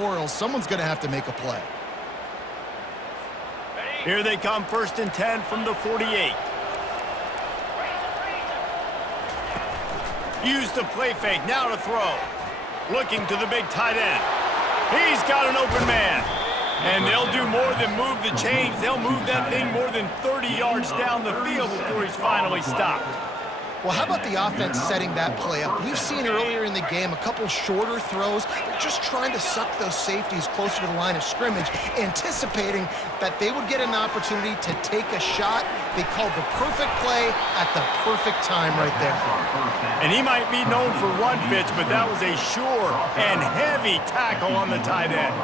or else someone's going to have to make a play. Here they come, 1st and 10 from the 48. Use the play fake, now to throw. Looking to the big tight end. He's got an open man. And they'll do more than move the chains. They'll move that thing more than 30 yards down the field before he's finally stopped. Well, how about the offense setting that play up? We've seen earlier in the game a couple shorter throws. They're just trying to suck those safeties closer to the line of scrimmage, anticipating that they would get an opportunity to take a shot. They called the perfect play at the perfect time right there. And he might be known for run fits, but that was a sure and heavy tackle on the tight end.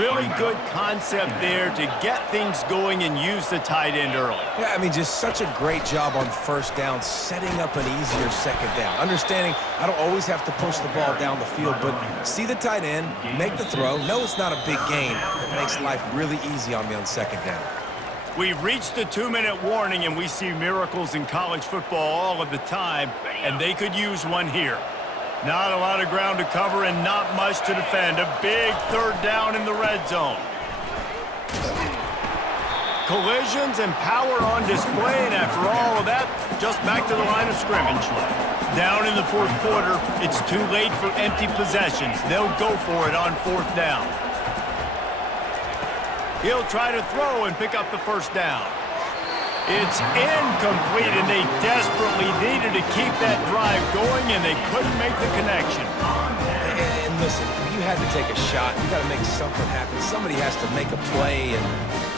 Really good concept there to get things going and use the tight end early. Yeah, I mean, just such a great job on 1st down, setting up an easier 2nd down. Understanding I don't always have to push the ball down the field, but see the tight end, make the throw. No, it's not a big gain. It makes life really easy on me on 2nd down. We've reached the 2-minute warning, and we see miracles in college football all of the time, and they could use one here. Not a lot of ground to cover and not much to defend. A big 3rd down in the red zone. Collisions and power on display, and after all of that, just back to the line of scrimmage. Down in the 4th quarter, it's too late for empty possessions. They'll go for it on 4th down. He'll try to throw and pick up the 1st down. It's incomplete, and they desperately needed to keep that drive going, and they couldn't make the connection. And listen, you had to take a shot. You got to make something happen. Somebody has to make a play and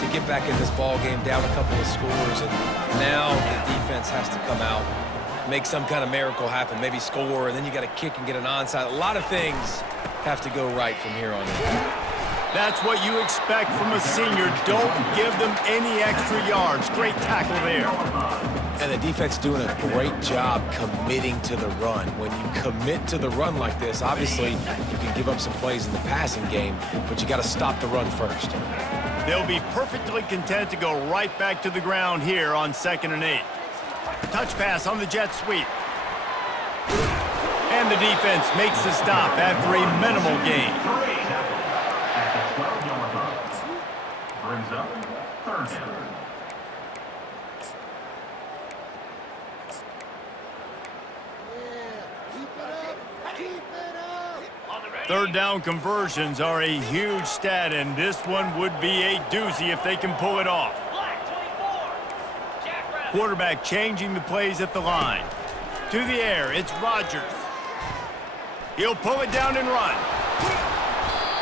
to get back in this ball game, down a couple of scores, and now the defense has to come out, make some kind of miracle happen, maybe score, and then you got to kick and get an onside. A lot of things have to go right from here on in. That's what you expect from a senior. Don't give them any extra yards. Great tackle there. And the defense doing a great job committing to the run. When you commit to the run like this, obviously you can give up some plays in the passing game, but you got to stop the run first. They'll be perfectly content to go right back to the ground here on 2nd and 8. Touch pass on the jet sweep. And the defense makes the stop after a minimal gain. Brings up 3rd down. Third down conversions are a huge stat, and this one would be a doozy if they can pull it off. Quarterback changing the plays at the line. To the air, it's Rodgers. He'll pull it down and run.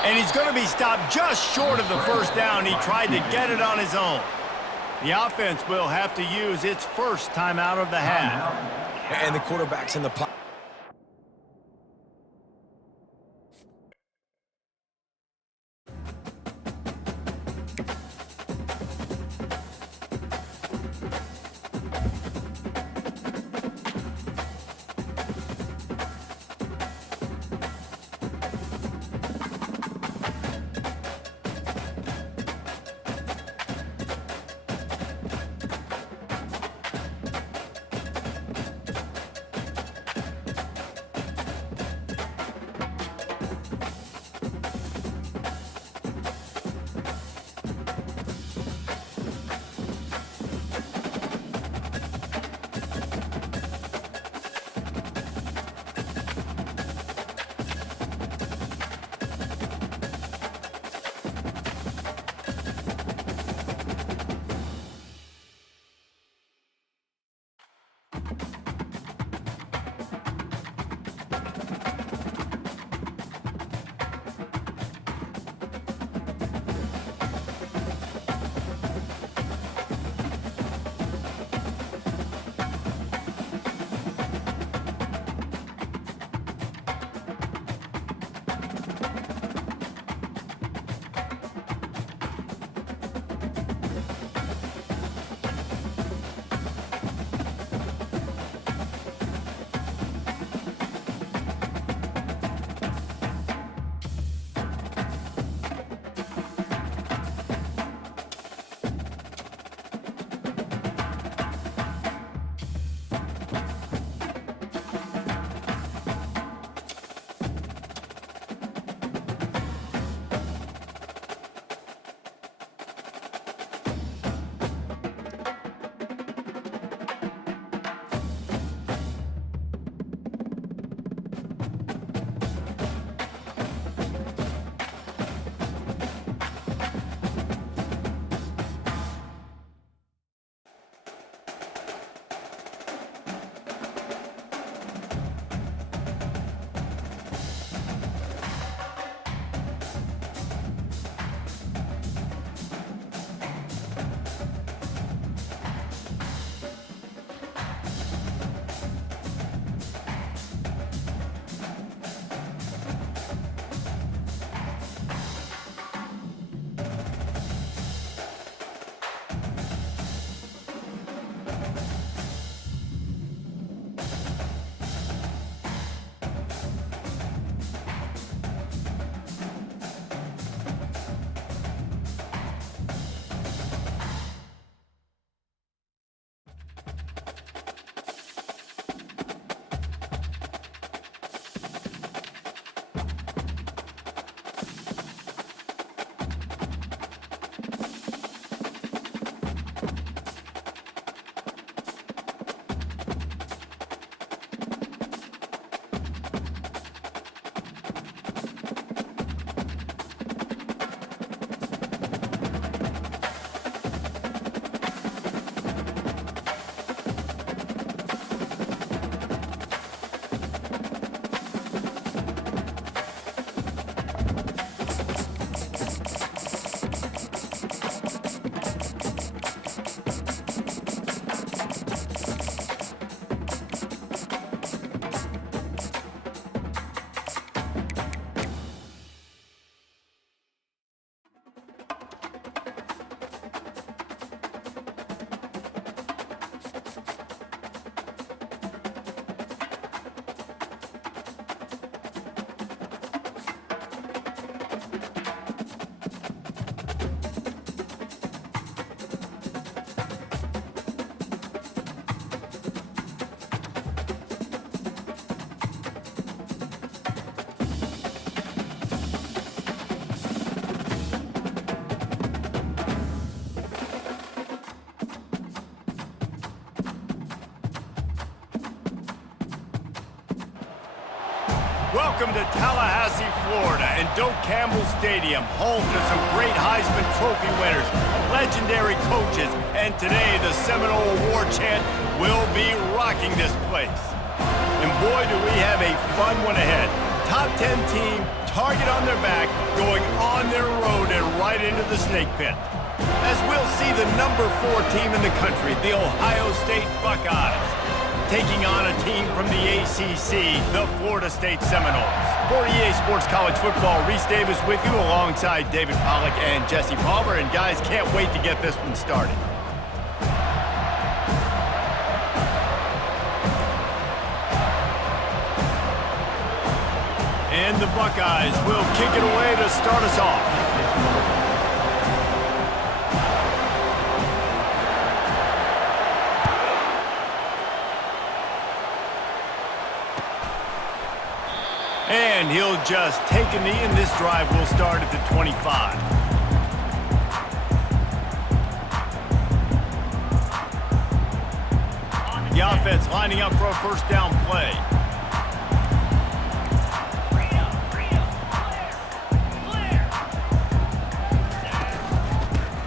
And he's going to be stopped just short of the 1st down. He tried to get it on his own. The offense will have to use its first timeout of the half. And the quarterback's in the pocket. Welcome to Tallahassee, Florida, and Doak Campbell Stadium, home to some great Heisman Trophy winners, legendary coaches, and today the Seminole Award chant will be rocking this place. And boy, do we have a fun one ahead. Top 10 team, target on their back, going on their road and right into the snake pit. As we'll see the number 4 team in the country, the Ohio State Buckeyes, taking on a team from the ACC, the Florida State Seminoles. For EA Sports College Football, Reese Davis with you alongside David Pollack and Jesse Palmer. And guys, can't wait to get this one started. And the Buckeyes will kick it away to start us off. And he'll just take a knee, and this drive will start at the 25. The offense lining up for a first down play.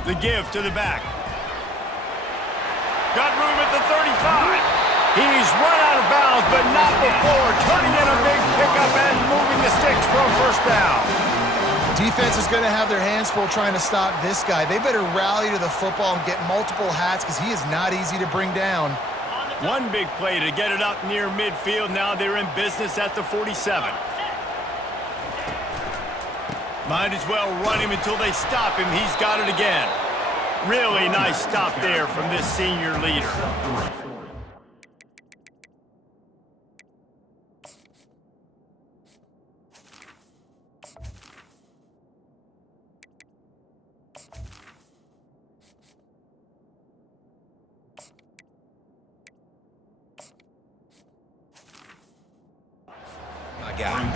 The give to the back. Got room at the 35. He's run out of bounds, but not before turning in a big pickup and moving the sticks for a first down. Defense is going to have their hands full trying to stop this guy. They better rally to the football and get multiple hats because he is not easy to bring down. One big play to get it up near midfield. Now they're in business at the 47. Might as well run him until they stop him. He's got it again. Really nice stop there from this senior leader.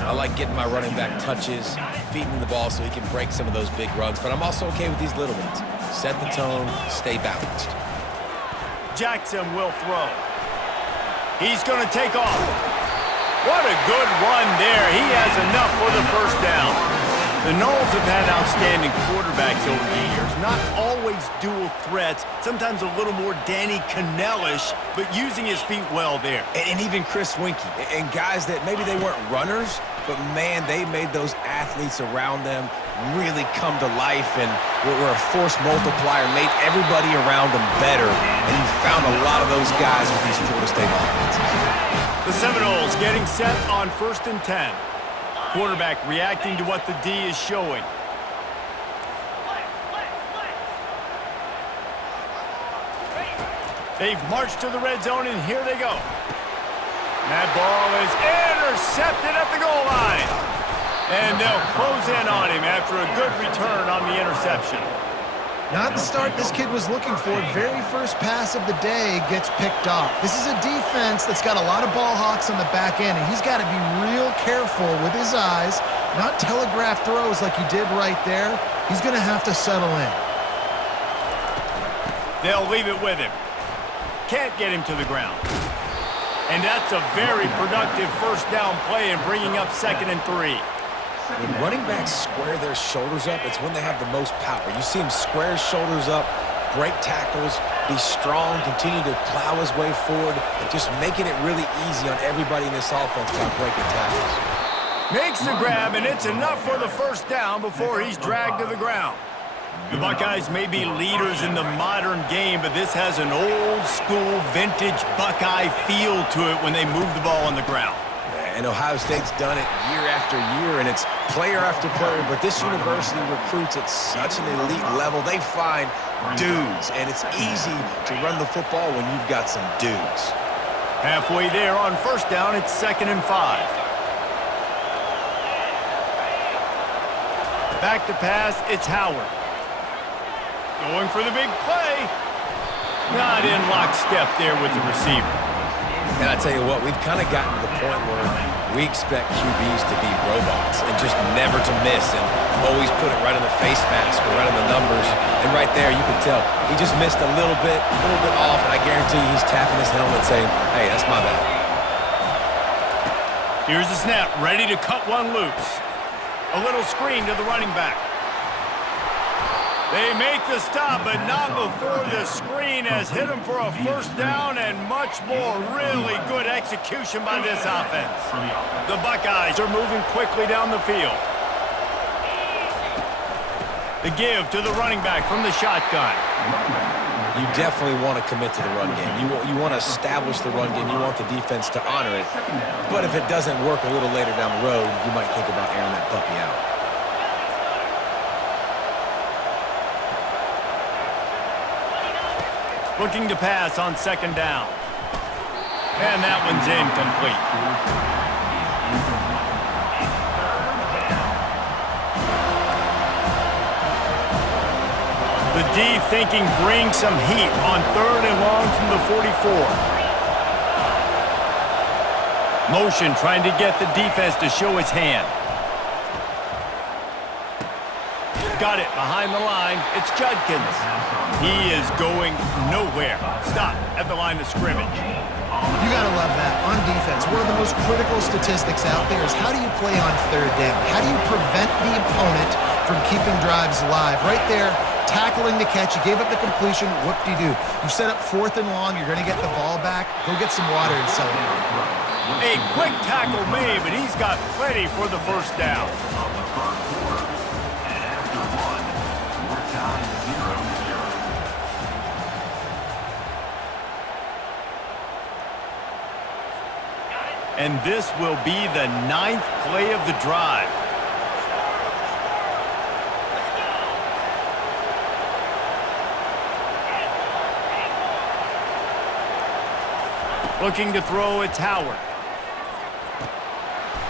I like getting my running back touches, feeding him the ball so he can break some of those big runs, but I'm also okay with these little ones. Set the tone, stay balanced. Jackson will throw. He's going to take off. What a good run there. He has enough for the first down. The Noles have had outstanding quarterbacks over the years. Not always dual threats, sometimes a little more Danny Cannell-ish, but using his feet well there. And even Chris Winkie, and guys that maybe they weren't runners, but man, they made those athletes around them really come to life and were a force multiplier, made everybody around them better. And you found a lot of those guys with these Florida State offenses. The Seminoles getting set on 1st and 10. Quarterback reacting to what the D is showing. They've marched to the red zone, and here they go. That ball is intercepted at the goal line. And they'll close in on him after a good return on the interception. Not the start this kid was looking for. Very first pass of the day gets picked off. This is a defense that's got a lot of ball hawks on the back end, and he's got to be real careful with his eyes, not telegraph throws like he did right there. He's going to have to settle in. They'll leave it with him. Can't get him to the ground. And that's a very productive first down play and bringing up 2nd and 3. When running backs square their shoulders up, it's when they have the most power. You see him square his shoulders up, break tackles, be strong, continue to plow his way forward, just making it really easy on everybody in this offense by breaking tackles. Makes the grab, and it's enough for the first down before he's dragged to the ground. The Buckeyes may be leaders in the modern game, but this has an old-school, vintage Buckeye feel to it when they move the ball on the ground. And Ohio State's done it year after year, and it's player after player, but this university recruits at such an elite level. They find dudes, and it's easy to run the football when you've got some dudes. Halfway there on first down, it's 2nd and 5. Back to pass, it's Howard. Going for the big play. Not in lockstep there with the receiver. And I tell you what, we've kind of gotten to the point where we expect QBs to be robots and just never to miss and always put it right in the face mask or right in the numbers. And right there, you can tell he just missed a little bit off, and I guarantee he's tapping his helmet saying, hey, that's my bad. Here's the snap, ready to cut one loose. A little screen to the running back. They make the stop, but not before the screen has hit them for a first down and much more. Really good execution by this offense. The Buckeyes are moving quickly down the field. The give to the running back from the shotgun. You definitely want to commit to the run game. You want to establish the run game. You want the defense to honor it. But if it doesn't work a little later down the road, you might think about airing that puppy out. Looking to pass on second down. And that one's incomplete. The D thinking bring some heat on third and long from the 44. Motion trying to get the defense to show his hand. Got it behind the line. It's Judkins. He is going nowhere. Stop at the line of scrimmage. You got to love that. On defense, one of the most critical statistics out there is how do you play on third down? How do you prevent the opponent from keeping drives alive? Right there, tackling the catch. You gave up the completion. What do? You set up fourth and long. You're going to get the ball back. Go get some water and celebrate. A quick tackle made, but he's got plenty for the first down. And this will be the 9th play of the drive. Looking to throw, it's Howard.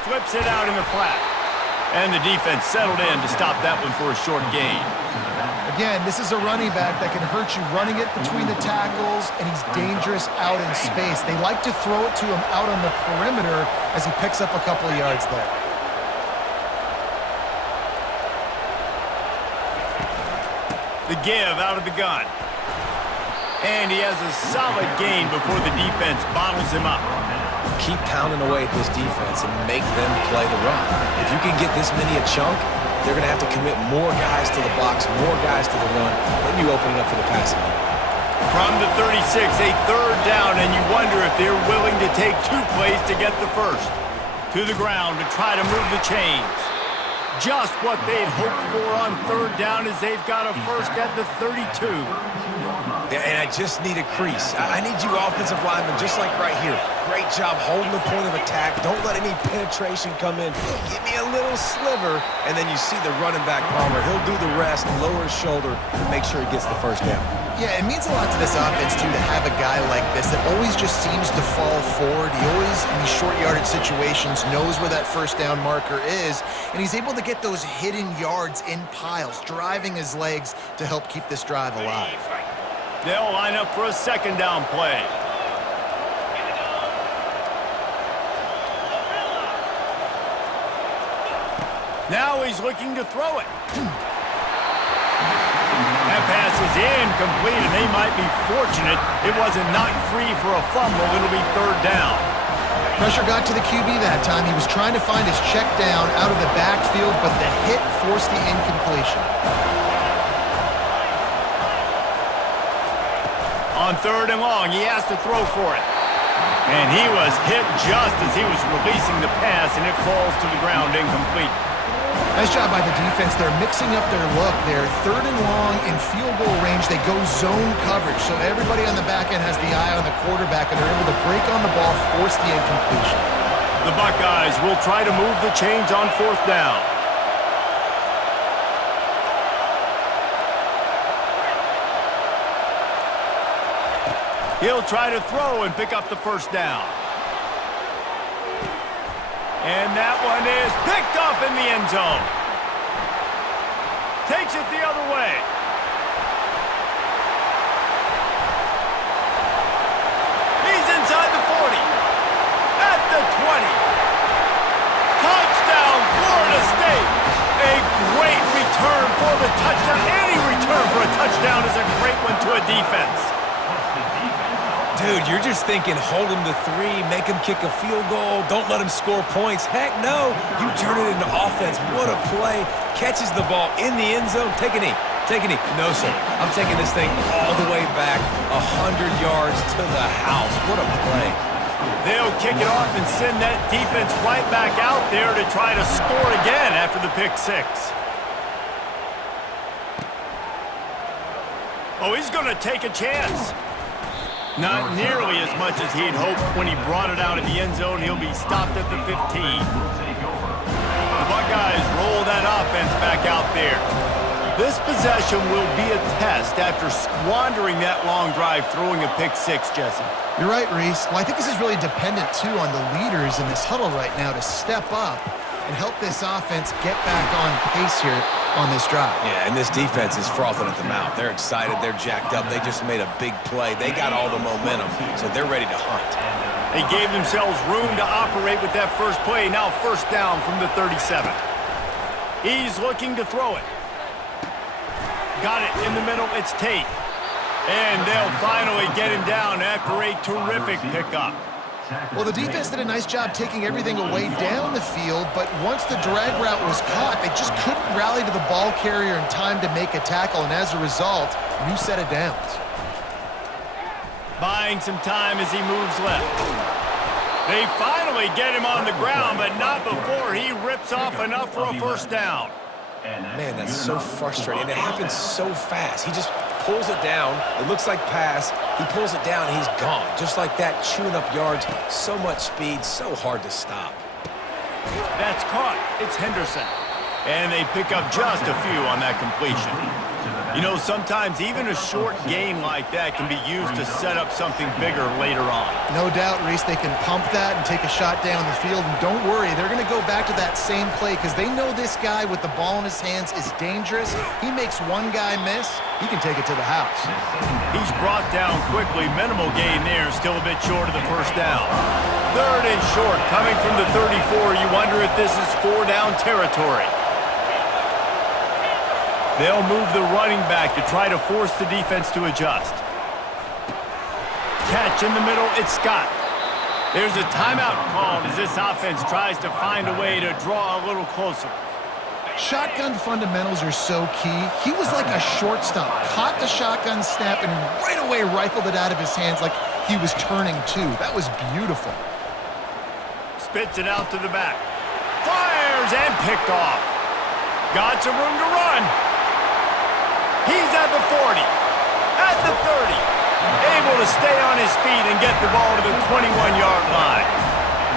Flips it out in the flat. And the defense settled in to stop that one for a short gain. Again, this is a running back that can hurt you running it between the tackles, and he's dangerous out in space. They like to throw it to him out on the perimeter as he picks up a couple of yards there. The give out of the gun. And he has a solid gain before the defense bottles him up. Keep pounding away at this defense and make them play the run. If you can get this many a chunk, they're going to have to commit more guys to the box, more guys to the run, then you open it up for the passing game. From the 36, a third down, and you wonder if they're willing to take 2 plays to get the first. To the ground to try to move the chains. Just what they'd hoped for on third down as they've got a first at the 32. And I just need a crease. I need you offensive linemen, just like right here. Great job holding the point of attack. Don't let any penetration come in. Give me a little sliver, and then you see the running back, Palmer. He'll do the rest, lower his shoulder, and make sure he gets the first down. Yeah, it means a lot to this offense, too, to have a guy like this that always just seems to fall forward. He always, in these short yardage situations, knows where that first down marker is, and he's able to get those hidden yards in piles, driving his legs to help keep this drive alive. They'll line up for a second down play. Now he's looking to throw it. That pass is incomplete, and they might be fortunate it wasn't knocked free for a fumble. It'll be third down. Pressure got to the QB that time. He was trying to find his check down out of the backfield, but the hit forced the incompletion. On third and long, he has to throw for it. And he was hit just as he was releasing the pass, and it falls to the ground incomplete. Nice job by the defense. They're mixing up their look there. Third and long in field goal range. They go zone coverage. So everybody on the back end has the eye on the quarterback, and they're able to break on the ball, force the incompletion. The Buckeyes will try to move the chains on fourth down. He'll try to throw and pick up the first down. And that one is picked off in the end zone. Takes it the other way. He's inside the 40. At the 20. Touchdown, Florida State. A great return for the touchdown. Any return for a touchdown is a great one to a defense. Dude, you're just thinking hold him to 3, make him kick a field goal, don't let him score points. Heck no, you turn it into offense. What a play. Catches the ball in the end zone. Take a knee. Take a knee. No, sir. I'm taking this thing all the way back 100 yards to the house. What a play. They'll kick it off and send that defense right back out there to try to score again after the pick 6. Oh, he's going to take a chance. Not nearly as much as he'd hoped when he brought it out of the end zone. He'll be stopped at the 15. The Buckeyes roll that offense back out there. This possession will be a test after squandering that long drive throwing a pick 6, Jesse. You're right, Reese. Well, I think this is really dependent, too, on the leaders in this huddle right now to step up and help this offense get back on pace here on this drive. Yeah, and this defense is frothing at the mouth. They're excited. They're jacked up. They just made a big play. They got all the momentum, so they're ready to hunt. They gave themselves room to operate with that first play. Now first down from the 37. He's looking to throw it. Got it in the middle. It's Tate. And they'll finally get him down after a terrific pickup. Well, the defense did a nice job taking everything away down the field, but once the drag route was caught, they just couldn't rally to the ball carrier in time to make a tackle, and as a result, new set of downs. Buying some time as he moves left. They finally get him on the ground, but not before he rips off enough for a first down. Man, that's so frustrating. It happens so fast. He just pulls it down. It looks like pass. He pulls it down, and he's gone. Just like that, chewing up yards. So much speed, so hard to stop. That's caught. It's Henderson. And they pick up just a few on that completion. You know, sometimes even a short gain like that can be used to set up something bigger later on. No doubt, Reese, they can pump that and take a shot down the field. And don't worry, they're going to go back to that same play because they know this guy with the ball in his hands is dangerous. He makes one guy miss, he can take it to the house. He's brought down quickly. Minimal gain there, still a bit short of the first down. Third and short, coming from the 34. You wonder if this is 4-down territory. They'll move the running back to try to force the defense to adjust. Catch in the middle, it's Scott. There's a timeout called as this offense tries to find a way to draw a little closer. Shotgun fundamentals are so key. He was like a shortstop, caught the shotgun snap and right away rifled it out of his hands like he was turning too. That was beautiful. Spits it out to the back. Fires and picked off. Got some room to run. He's at the 40, at the 30, able to stay on his feet and get the ball to the 21-yard line.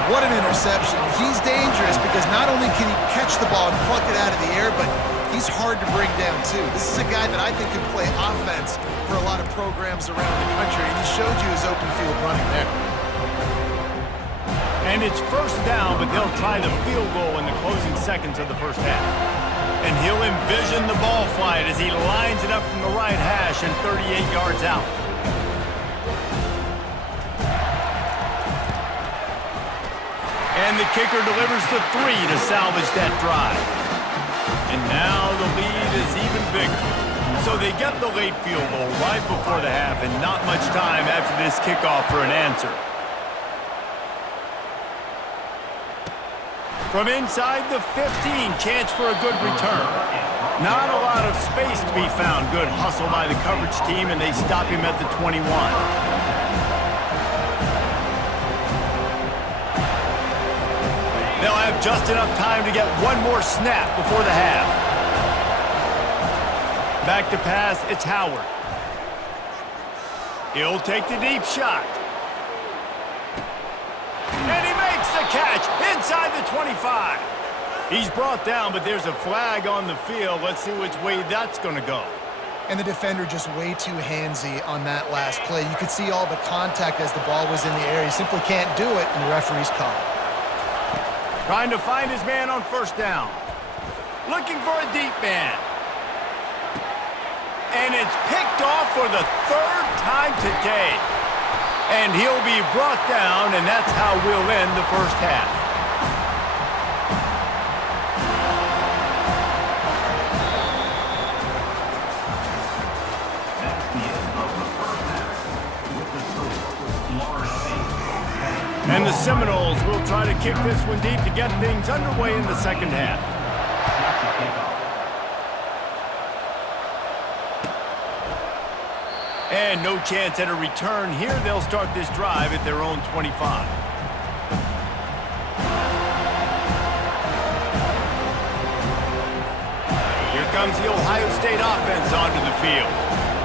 What an interception. He's dangerous because not only can he catch the ball and pluck it out of the air, but he's hard to bring down too. This is a guy that I think can play offense for a lot of programs around the country, and he showed you his open field running there. And it's first down, but they'll try the field goal in the closing seconds of the first half. And he'll envision the ball flight as he lines it up from the right hash and 38 yards out. And the kicker delivers the 3 to salvage that drive. And now the lead is even bigger. So they get the late field goal right before the half and not much time after this kickoff for an answer. From inside the 15, chance for a good return. Not a lot of space to be found. Good hustle by the coverage team, and they stop him at the 21. They'll have just enough time to get one more snap before the half. Back to pass, it's Howard. He'll take the deep shot. And he makes the catch inside the 25. He's brought down, but there's a flag on the field. Let's see which way that's going to go. And the defender just way too handsy on that last play. You could see all the contact as the ball was in the air. He simply can't do it, and the referee's call. Trying to find his man on first down. Looking for a deep man. And it's picked off for the 3rd time today. And he'll be brought down, and that's how we'll end the first half. Seminoles will try to kick this one deep to get things underway in the second half. And no chance at a return here. They'll start this drive at their own 25. Here comes the Ohio State offense onto the field.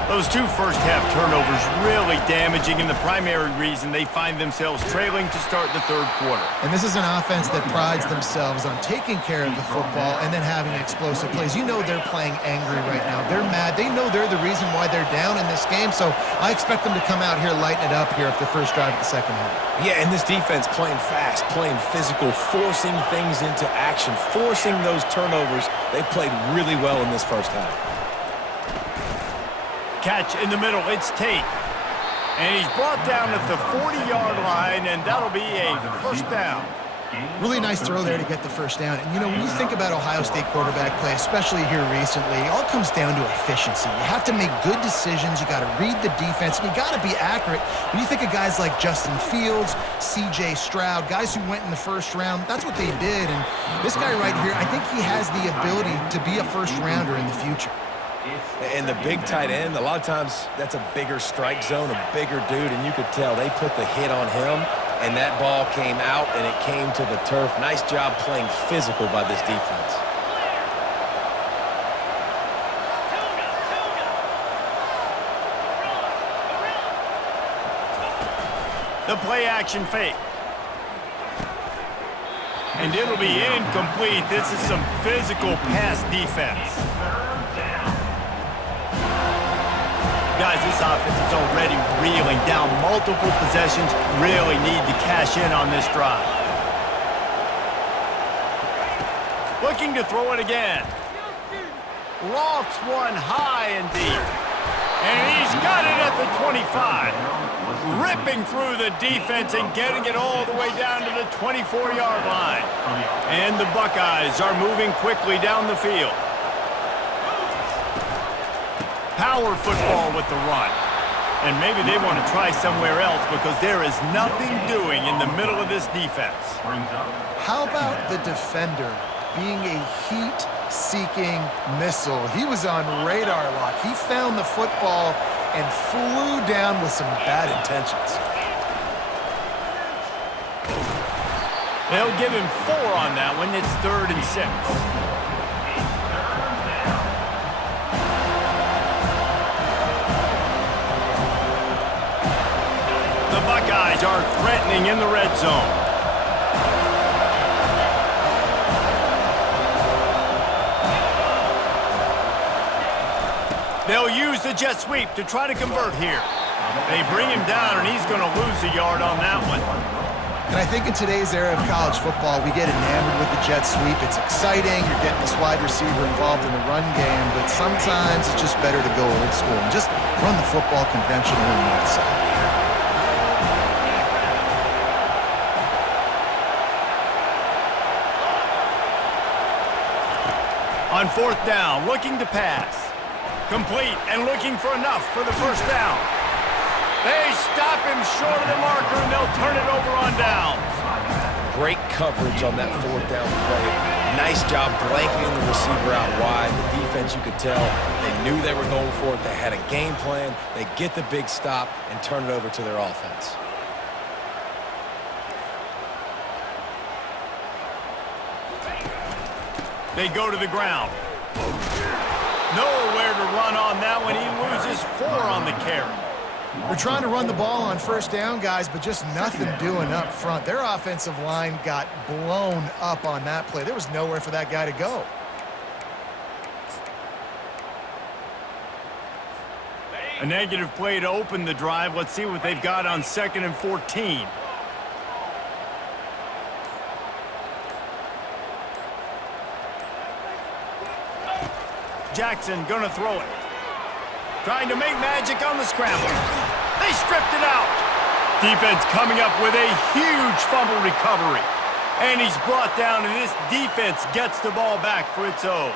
Those two first-half turnovers really damaging, and the primary reason they find themselves trailing to start the third quarter. And this is an offense that prides themselves on taking care of the football and then having explosive plays. You know they're playing angry right now. They're mad. They know they're the reason why they're down in this game, so I expect them to come out here, lighten it up here after the first drive of the second half. Yeah, and this defense playing fast, playing physical, forcing things into action, forcing those turnovers. They played really well in this first half. Catch in the middle, it's Tate. And he's brought down at the 40-yard line, and that'll be a first down. Really nice throw there to get the first down. And, you know, when you think about Ohio State quarterback play, especially here recently, it all comes down to efficiency. You have to make good decisions. You got to read the defense, and you got to be accurate. When you think of guys like Justin Fields, C.J. Stroud, guys who went in the first round, that's what they did. And this guy right here, I think he has the ability to be a first-rounder in the future. And the big tight end, a lot of times that's a bigger strike zone, a bigger dude, and you could tell they put the hit on him, and that ball came out, and it came to the turf. Nice job playing physical by this defense. The play-action fake. And it'll be incomplete. This is some physical pass defense. Guys, this offense is already reeling down multiple possessions. Really need to cash in on this drive. Looking to throw it again. Lofts one high and deep. And he's got it at the 25. Ripping through the defense and getting it all the way down to the 24-yard line. And the Buckeyes are moving quickly down the field. Power football with the run. And maybe they want to try somewhere else because there is nothing doing in the middle of this defense. How about the defender being a heat-seeking missile? He was on radar lock. He found the football and flew down with some bad intentions. They'll give him 4 on that one. It's 3rd and 6. The Buckeyes are threatening in the red zone. They'll use the jet sweep to try to convert here. They bring him down, and he's going to lose a yard on that one. And I think in today's era of college football, we get enamored with the jet sweep. It's exciting. You're getting this wide receiver involved in the run game, but sometimes it's just better to go old school and just run the football conventionally north side. On 4th down, looking to pass. Complete and looking for enough for the first down. They stop him short of the marker, and they'll turn it over on downs. Great coverage on that 4th down play. Nice job blanketing the receiver out wide. The defense, you could tell, they knew they were going for it. They had a game plan. They get the big stop and turn it over to their offense. They go to the ground. Nowhere to run on that one. He loses 4 on the carry. We're trying to run the ball on first down, guys, but just nothing doing up front. Their offensive line got blown up on that play. There was nowhere for that guy to go. A negative play to open the drive. Let's see what they've got on 2nd and 14. Jackson gonna throw it. Trying to make magic on the scramble. They stripped it out. Defense coming up with a huge fumble recovery. And he's brought down, and this defense gets the ball back for its own.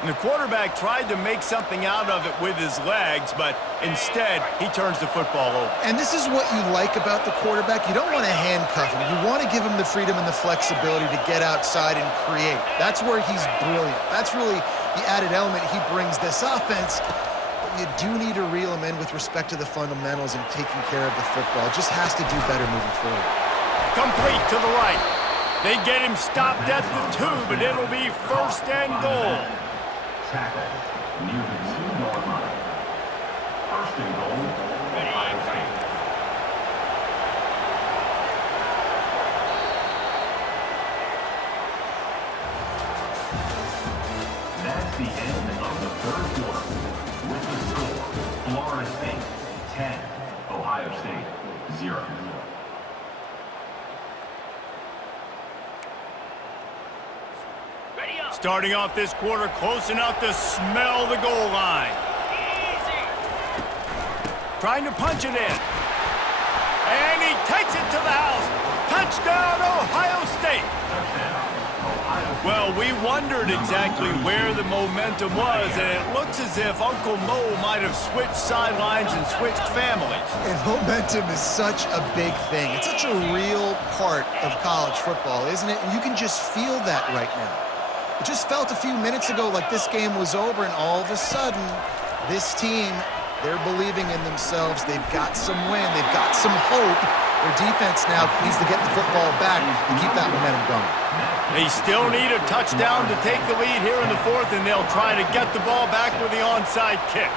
And the quarterback tried to make something out of it with his legs, but instead, he turns the football over. And this is what you like about the quarterback. You don't want to handcuff him. You want to give him the freedom and the flexibility to get outside and create. That's where he's brilliant. That's really the added element he brings this offense. But you do need to reel him in with respect to the fundamentals and taking care of the football. Just has to do better moving forward. Complete to the right. They get him stopped at the 2, but it'll be 1st and goal. Tackle near the 2-yard line. 1st and goal, Ohio State. That's the end of the 3rd quarter. With the score, Florida State 10, Ohio State 0. Starting off this quarter close enough to smell the goal line. Trying to punch it in. And he takes it to the house. Touchdown, Ohio State. Well, we wondered exactly where the momentum was, and it looks as if Uncle Mo might have switched sidelines and switched families. And momentum is such a big thing. It's such a real part of college football, isn't it? And you can just feel that right now. It just felt a few minutes ago like this game was over, and all of a sudden, this team, they're believing in themselves. They've got some win. They've got some hope. Their defense now needs to get the football back and keep that momentum going. They still need a touchdown to take the lead here in the 4th, and they'll try to get the ball back with the onside kick.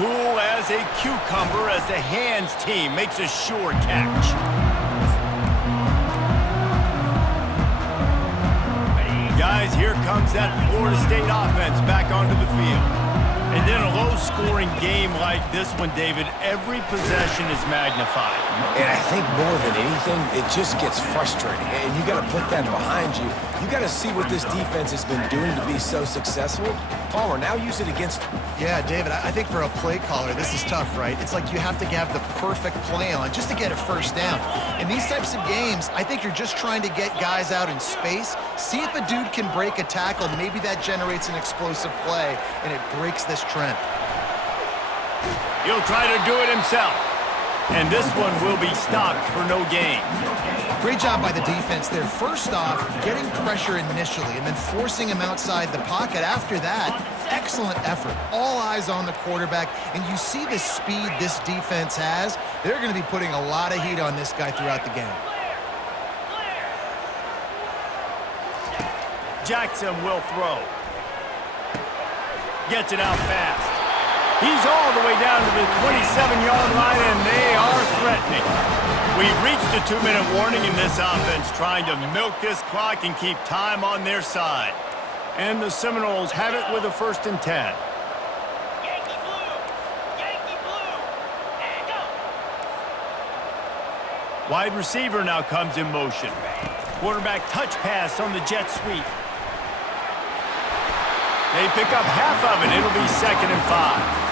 Cool as a cucumber as the hands team makes a sure catch. Guys, here comes that Florida State offense back onto the field. And in a low-scoring game like this one, David, every possession is magnified. And I think more than anything, it just gets frustrating. And you got to put that behind you. You got to see what this defense has been doing to be so successful. Palmer, now use it against them. Yeah, David, I think for a play caller, this is tough, right? It's like you have to have the perfect play on just to get a first down. In these types of games, I think you're just trying to get guys out in space, see if a dude can break a tackle. Maybe that generates an explosive play, and it breaks this trend. He'll try to do it himself. And this one will be stopped for no gain. Great job by the defense there. First off, getting pressure initially and then forcing him outside the pocket. After that, excellent effort. All eyes on the quarterback. And you see the speed this defense has. They're going to be putting a lot of heat on this guy throughout the game. Jackson will throw. Gets it out fast. He's all the way down to the 27-yard line, and they are threatening. We've reached a 2-minute warning in this offense, trying to milk this clock and keep time on their side. And the Seminoles have it with a 1st and 10. Yankee blue! Yankee blue! And go! Wide receiver now comes in motion. Quarterback touch pass on the jet sweep. They pick up half of it. It'll be 2nd and 5.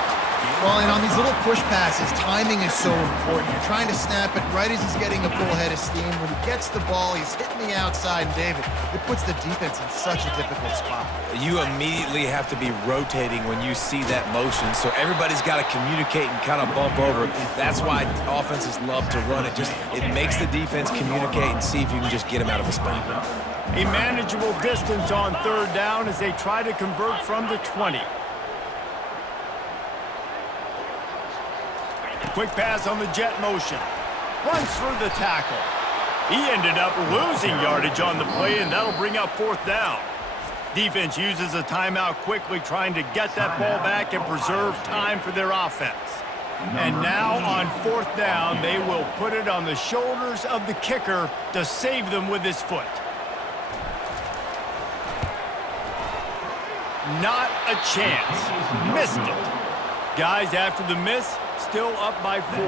Well, and on these little push passes, timing is so important. You're trying to snap it right as he's getting a full head of steam. When he gets the ball, he's hitting the outside. And David, it puts the defense in such a difficult spot. You immediately have to be rotating when you see that motion, so everybody's got to communicate and kind of bump over. That's why offenses love to run it. It makes the defense communicate and see if you can just get him out of a spot. A manageable distance on 3rd down as they try to convert from the 20. Quick pass on the jet motion. Runs through the tackle. He ended up losing yardage on the play, and that'll bring up 4th down. Defense uses a timeout quickly, trying to get that ball back and preserve time for their offense. And now on 4th down, they will put it on the shoulders of the kicker to save them with his foot. Not a chance. Missed it. Guys, after the miss, still up by 4.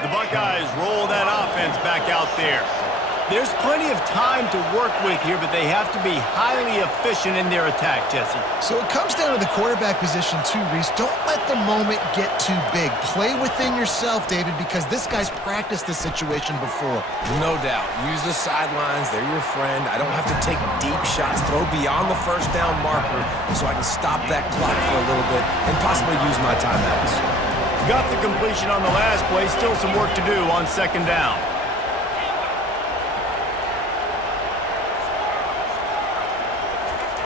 The Buckeyes roll that offense back out there. There's plenty of time to work with here, but they have to be highly efficient in their attack, Jesse. So it comes down to the quarterback position too, Reese. Don't let the moment get too big. Play within yourself, David, because this guy's practiced this situation before. No doubt. Use the sidelines. They're your friend. I don't have to take deep shots, throw beyond the first down marker so I can stop that clock for a little bit and possibly use my timeouts. Got the completion on the last play. Still some work to do on second down.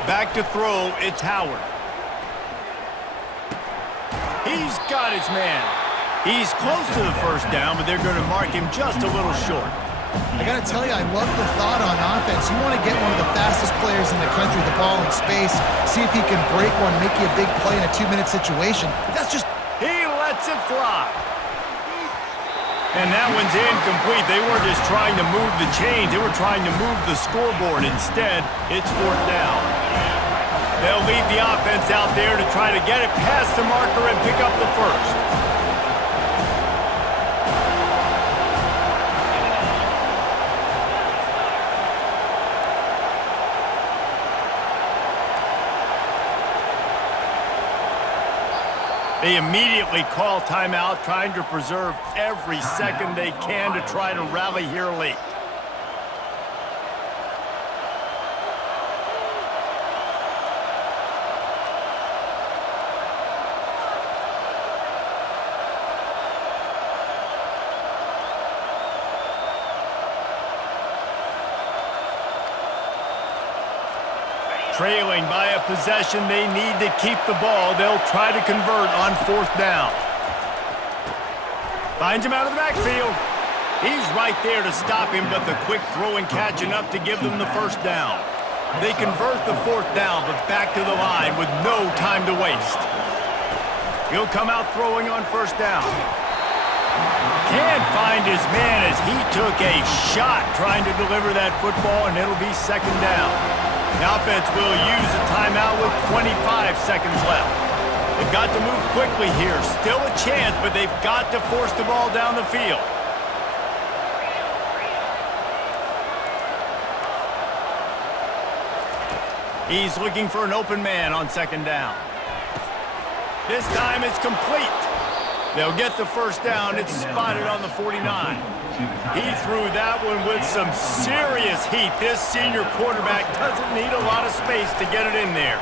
Back to throw, it's Howard. He's got his man. He's close to the first down, but they're going to mark him just a little short. I got to tell you, I love the thought on offense. You want to get one of the fastest players in the country the ball in space, see if he can break one, make you a big play in a 2-minute situation. But that's just... He lets it fly. And that one's incomplete. They weren't just trying to move the chains. They were trying to move the scoreboard. Instead, it's fourth down. They'll lead the offense out there to try to get it past the marker and pick up the first. They immediately call timeout, trying to preserve every second they can to try to rally here late. Trailing by a possession, they need to keep the ball. They'll try to convert on fourth down. Finds him out of the backfield. He's right there to stop him, but the quick throw and catch enough to give them the first down. They convert the fourth down, but back to the line with no time to waste. He'll come out throwing on first down. Can't find his man as he took a shot trying to deliver that football, and it'll be second down. The offense will use a timeout with 25 seconds left. They've got to move quickly here. Still a chance, but they've got to force the ball down the field. He's looking for an open man on second down. This time it's complete. They'll get the first down. It's spotted on the 49. He threw that one with some serious heat. This senior quarterback doesn't need a lot of space to get it in there.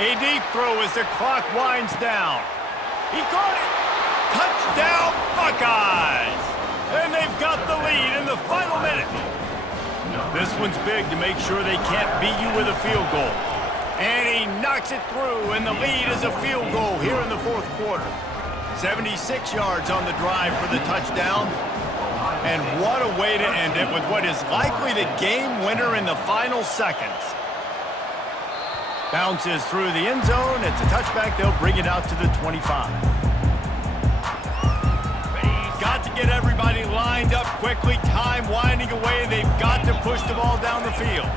A deep throw as the clock winds down. He caught it. Touchdown, Buckeyes! And they've got the lead in the final minute. This one's big to make sure they can't beat you with a field goal. And he knocks it through, and the lead is a field goal here in the fourth quarter. 76 yards on the drive for the touchdown. And what a way to end it with what is likely the game winner in the final seconds. Bounces through the end zone. It's a touchback. They'll bring it out to the 25. Got to get everybody lined up quickly. Time winding away. They've got to push the ball down the field.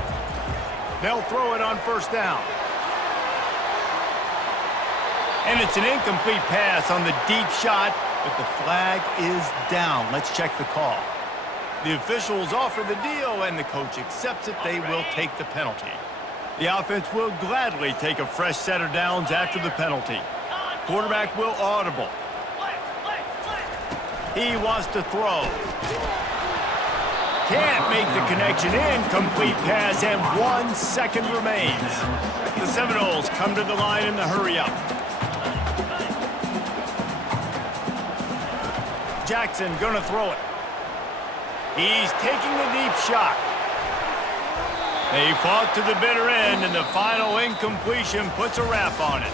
They'll throw it on first down. And it's an incomplete pass on the deep shot, but the flag is down. Let's check the call. The officials offer the deal, and the coach accepts it. They will take the penalty. The offense will gladly take a fresh set of downs after the penalty. Quarterback will audible. He wants to throw. Can't make the connection. Incomplete pass, and 1 second remains. The Seminoles come to the line in the hurry-up. Jackson gonna throw it. He's taking the deep shot. They fought to the bitter end, and the final incompletion puts a wrap on it.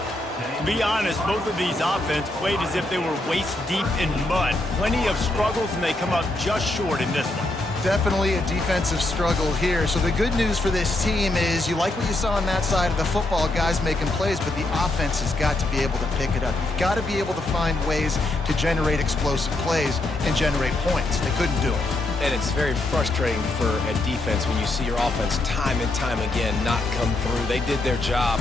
To be honest, both of these offenses played as if they were waist-deep in mud. Plenty of struggles, and they come up just short in this one. Definitely a defensive struggle here. So the good news for this team is you like what you saw on that side of the football, guys making plays, but the offense has got to be able to pick it up. You've got to be able to find ways to generate explosive plays and generate points. They couldn't do it. And it's very frustrating for a defense when you see your offense time and time again not come through. They did their job